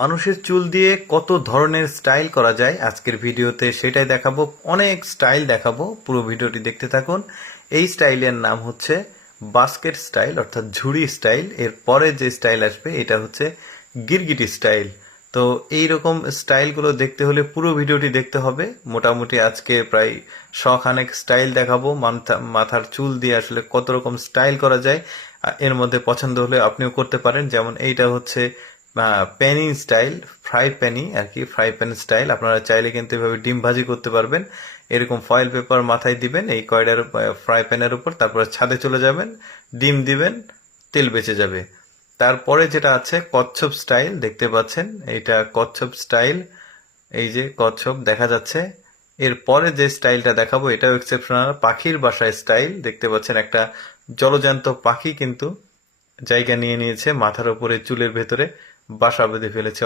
মানুষের চুল দিয়ে কত ধরনের স্টাইল করা যায় আজকের ভিডিওতে সেটাই দেখাবো। অনেক স্টাইল দেখাবো, পুরো ভিডিওটি দেখতে থাকুন। এই স্টাইলের নাম হচ্ছে বাস্কেট স্টাইল অর্থাৎ ঝুড়ি স্টাইল। এর পরে যে স্টাইল আসবে এটা হচ্ছে গিরগিটি স্টাইল। তো এইরকম স্টাইলগুলো দেখতে হলে পুরো ভিডিওটি দেখতে হবে। মোটামুটি আজকে প্রায় শখানেক স্টাইল দেখাবো। মাথার চুল দিয়ে আসলে কত রকম স্টাইল করা যায়। এর মধ্যে পছন্দ হলে আপনিও করতে পারেন। যেমন এইটা হচ্ছে প্যানি স্টাইল, ফ্রাই প্যানি আর কি, ফ্রাই প্যান স্টাইল। আপনারা চাইলে কিন্তু এভাবে ডিম ভাজি করতে পারবেন। এরকম ফয়েল পেপার মাথায় দিবেন এই কয়ডার ফ্রাই প্যানের উপর, তারপরে ছাদে চলে যাবেন, ডিম দিবেন, তেল বেঁচে যাবে। তারপরে যেটা আছে কচ্ছপ স্টাইল, দেখতে পাচ্ছেন এইটা কচ্ছপ স্টাইল। এই যে কচ্ছপ দেখা যাচ্ছে। এরপরে যে স্টাইলটা দেখাবো এটাও এক্সেপশনাল, পাখির বাসায় স্টাইল। দেখতে পাচ্ছেন একটা জলজান্ত পাখি কিন্তু জায়গা নিয়ে নিয়েছে, মাথার উপরে চুলের ভেতরে বাসা বেঁধে ফেলেছে।